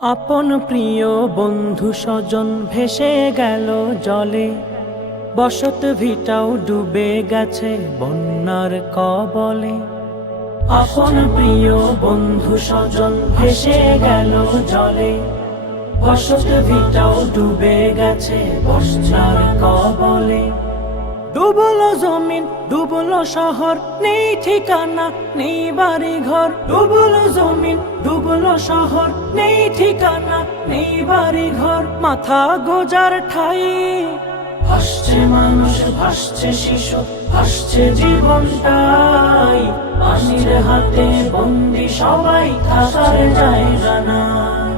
আপন প্রিয় বন্ধু স্বজন ভেসে গেল জলে, বসত ভিটাও ডুবে গেছে বন্যার কবলে। আপন প্রিয় বন্ধু স্বজন ভেসে গেল জলে, বসত ভিটাও ডুবে গেছে বন্যার কবলে। ডুবলো জমিন, ডুবলো শহর, নেই ঠিকানা, নেই বাড়ি ঘর। ডুবলো জমিন, ডুবলো শহর, নেই ঠিকানা, নেই বাড়ি ঘর। মাথা গোজার ঠাই, ভাসছে মানুষ, ভাসছে শিশু, ভাসছে জীবনটাই। পানির হাতে বন্দি সবাই, থাকার জায়গা নাই।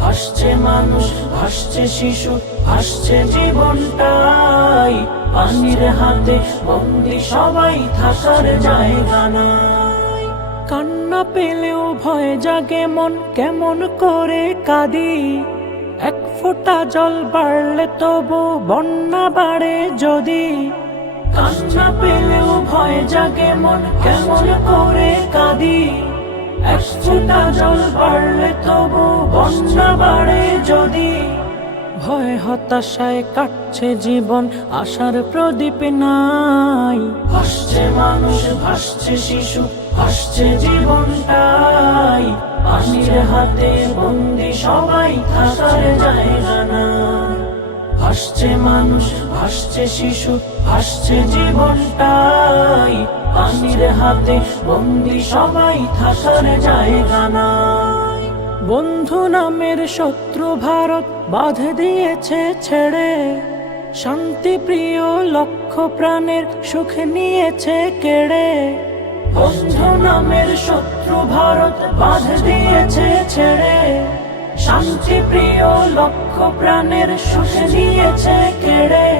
ভাসছে মানুষ, ভাসছে শিশু, ভাসছে জীবনটাই। পানির হাতে বন্দি সবাই, থাকার জায়গা নাই। কান্না পেলেও ভয় জাগে মন, কেমন করে কাঁদি। এক ফোঁটা জল বাড়লে তবু বন্যা বাড়ে যদি। কান্না পেলেও ভয় জাগে মন, কেমন করে কাঁদি। এক ফোঁটা জল বাড়লে তবু বন্যা বাড়ে যদি। ভয় হতাশায় কাটছে জীবন, আশার প্রদীপ নাই। ভাসছে মানুষ, ভাসছে শিশু, ভাসছে জীবনটাই। পানির হাতে বন্দি সবাই, থাকার জায়গা নাই। ভাসছে মানুষ, ভাসছে শিশু, ভাসছে জীবনটাই। পানির হাতে বন্দি সবাই, থাকার জায়গা নাই। বন্ধু নামের শত্রু ভারত বাঁধ দিয়েছে ছেড়ে, শান্তি প্রিয় লক্ষ প্রাণের সুখ নিয়েছে কেড়ে। বন্ধু নামের শত্রু ভারত বাঁধ দিয়েছে ছেড়ে, শান্তি প্রিয় লক্ষ প্রাণের সুখ নিয়েছে কেড়ে।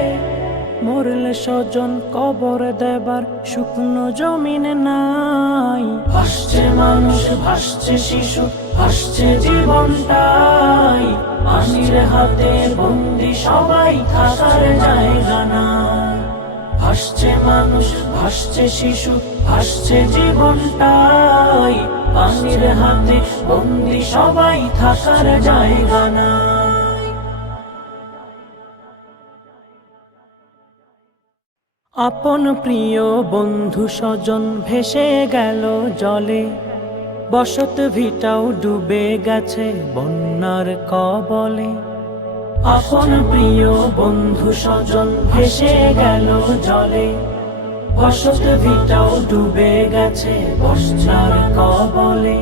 মরলে স্বজন কবর দেবার শুকনো জমিন নাই। ভাসছে মানুষ, ভাসছে শিশু, ভাসছে জীবনটাই। পানির হাতে বন্দি সবাই, থাকার জায়গা নাই। ভাসছে মানুষ, ভাসছে শিশু, ভাসছে জীবনটাই। পানির হাতে বন্দি সবাই, থাকার জায়গা নাই। আপন প্রিয় বন্ধু স্বজন ভেসে গেল জলে, বসত ভিটাও ডুবে গেছে বন্যার কবলে। আপন প্রিয় বন্ধু স্বজন ভেসে গেল জলে, বসত ভিটাও ডুবে গেছে বন্যার কবলে।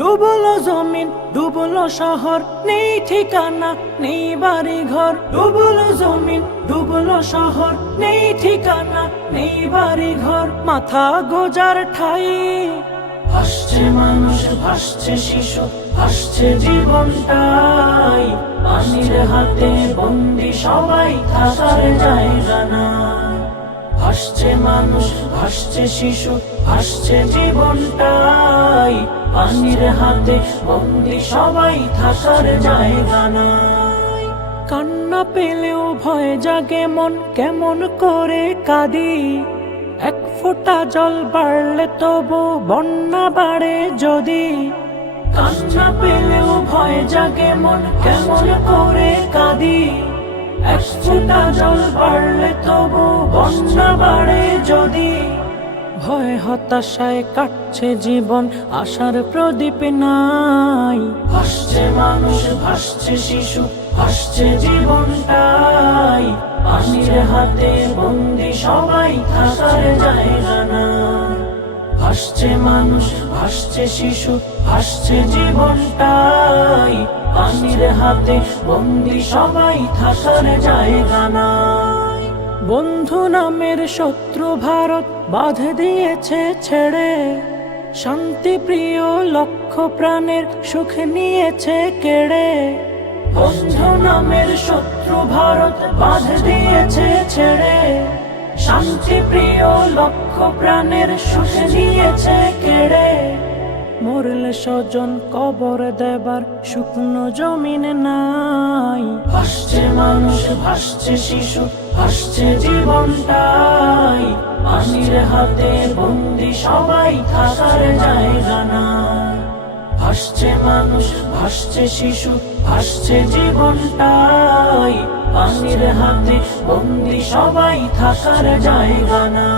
ডুবলো জমিন, ডুবলো শহর, নেই ঠিকানা, নেই বাড়ি ঘর। ডুবলো জমিন, ডুবলো শহর, নেই ঠিকানা, নেই বাড়ি ঘর। মাথা গোজার ঠাই, ভাসছে মানুষ, ভাসছে শিশু, ভাসছে জীবনটাই। পানির হাতে বন্দি সবাই, থাকার জায়গা নাই। ভাসছে মানুষ, ভাসছে শিশু, ভাসছে জীবনটাই। পানির হাতে বন্দি সবাই, থাকার জায়গা নাই। কান্না পেলেও ভয় জাগে মন, কেমন করে কাঁদি। এক ফোঁটা জল বাড়লে তবু বন্যা বাড়ে যদি। কান্না পেলেও ভয় জাগে মন, কেমন করে কাঁদি। এক ফোঁটা জল বাড়লে তবু বন্যা বাড়ে যদি। ভয় হতাশায় কাটছে জীবন, আশার প্রদীপ নাই। ভাসছে মানুষ, ভাসছে শিশু, ভাসছে জীবনটাই। পানির হাতে বন্দি সবাই, থাকার জায়গা নাই। ভাসছে মানুষ, ভাসছে শিশু, ভাসছে জীবনটাই। পানির হাতে বন্দি সবাই, থাকার জায়গা নাই। বন্ধু নামের শত্রু ভারত বাঁধ দিয়েছে ছেড়ে, শান্তি প্রিয় লক্ষ প্রাণের সুখ নিয়েছে কেড়ে। বন্ধু নামের শত্রু ভারত বাঁধ দিয়েছে ছেড়ে, শান্তি প্রিয় লক্ষ প্রাণের সুখ নিয়েছে কেড়ে। মরলে স্বজন কবর দেবার শুকনো জমিন নাই। ভাসছে মানুষ, ভাসছে শিশু, ভাসছে জীবনটাই। পানির হাতে বন্দি সবাই, থাকার জায়গা নাই। ভাসছে মানুষ, ভাসছে শিশু, ভাসছে জীবনটাই, পানির হাতে বন্দি সবাই থাকার জায়গা না।